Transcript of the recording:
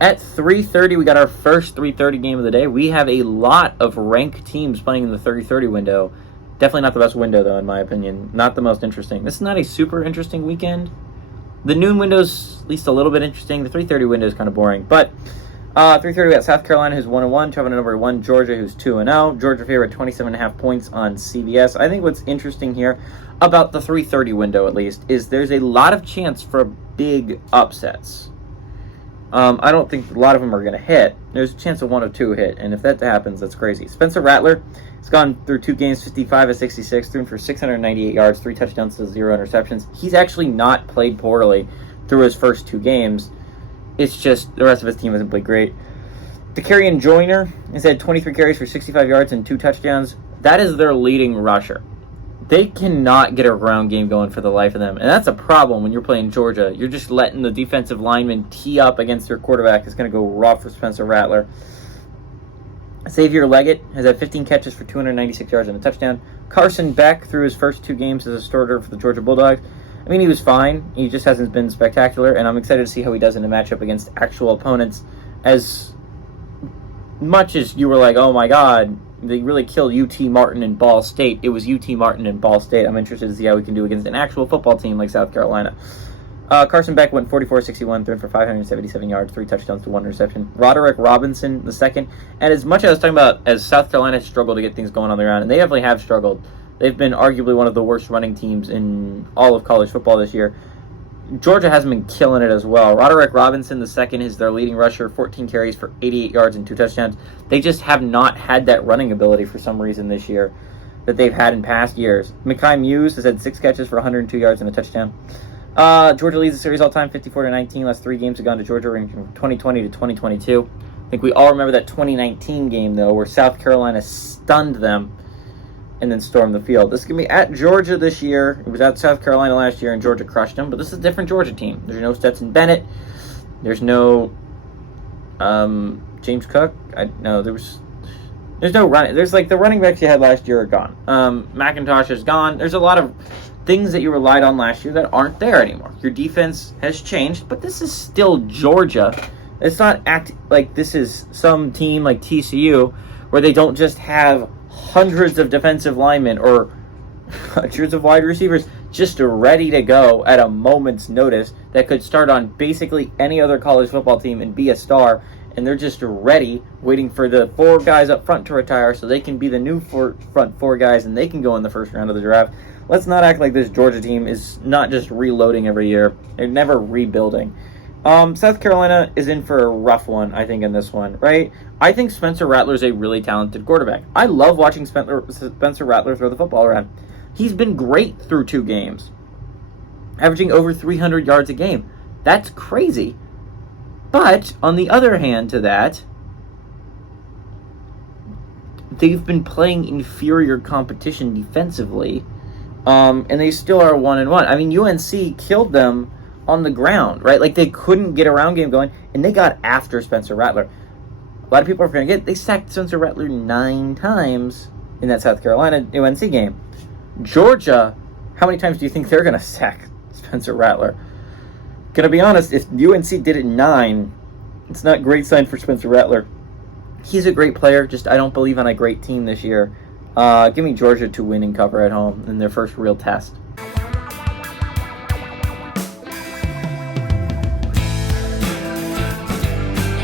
At 3:30, we got our first 3:30 game of the day. We have a lot of ranked teams playing in the 30:30 window. Definitely not the best window, though, in my opinion. Not the most interesting. This is not a super interesting weekend. The noon window's at least a little bit interesting. The 3:30 window is kind of boring. But 3:30, we got South Carolina, who's 1-1, traveling to number 1, Georgia, who's 2-0. Georgia favorite 27.5 points on CBS. I think what's interesting here about the 3:30 window, at least, is there's a lot of chance for big upsets. I don't think a lot of them are going to hit. There's a chance of 1 or 2 hit, and if that happens, that's crazy. Spencer Rattler has gone through 2 games, 55 of 66, thrown for 698 yards, 3 touchdowns to 0 interceptions. He's actually not played poorly through his first 2 games. It's just the rest of his team hasn't played great. Dakereon Joyner has had 23 carries for 65 yards and 2 touchdowns. That is their leading rusher. They cannot get a ground game going for the life of them. And that's a problem when you're playing Georgia. You're just letting the defensive lineman tee up against your quarterback. It's going to go rough for Spencer Rattler. Xavier Leggett has had 15 catches for 296 yards and a touchdown. Carson Beck, through his first 2 games as a starter for the Georgia Bulldogs, I mean, he was fine. He just hasn't been spectacular. And I'm excited to see how he does in a matchup against actual opponents. As much as you were like, oh my God, they really killed UT Martin and Ball State. It was UT Martin and Ball State. I'm interested to see how we can do against an actual football team like South Carolina. Carson Beck went 44-61, thrown for 577 yards, 3 touchdowns to 1 interception. Roderick Robinson, the second. And as much as I was talking about, as South Carolina struggled to get things going on the ground, and they definitely have struggled, they've been arguably one of the worst running teams in all of college football this year. Georgia hasn't been killing it as well. Roderick Robinson, the second, is their leading rusher, 14 carries for 88 yards and 2 touchdowns. They just have not had that running ability for some reason this year that they've had in past years. Mekhi Muse has had 6 catches for 102 yards and a touchdown. Georgia leads the series all-time 54-19. Last 3 games have gone to Georgia, ranging from 2020 to 2022. I think we all remember that 2019 game, though, where South Carolina stunned them and then stormed the field. This is going to be at Georgia this year. It was at South Carolina last year, and Georgia crushed them. But this is a different Georgia team. There's no Stetson Bennett. There's no James Cook. There's no running. There's like the running backs you had last year are gone. McIntosh is gone. There's a lot of things that you relied on last year that aren't there anymore. Your defense has changed, but this is still Georgia. It's not like this is some team like TCU where they don't just have hundreds of defensive linemen or hundreds of wide receivers just ready to go at a moment's notice that could start on basically any other college football team and be a star, and they're just ready, waiting for the 4 guys up front to retire so they can be the new front 4 guys and they can go in the first round of the draft. Let's not act like this Georgia team is not just reloading every year. They're never rebuilding. South Carolina is in for a rough one, I think, in this one, right? I think Spencer Rattler is a really talented quarterback. I love watching Spencer Rattler throw the football around. He's been great through 2 games, averaging over 300 yards a game. That's crazy. But, on the other hand to that, they've been playing inferior competition defensively, and they still are 1-1. I mean, UNC killed them on the ground, right? Like, they couldn't get a round game going, and they got after Spencer Rattler. A lot of people are forgetting, they sacked Spencer Rattler 9 times in that South Carolina UNC game. Georgia, how many times do you think they're going to sack Spencer Rattler? Gonna be honest, if UNC did it 9, it's not a great sign for Spencer Rattler. He's a great player, just I don't believe on a great team this year. Give me Georgia to win and cover at home in their first real test.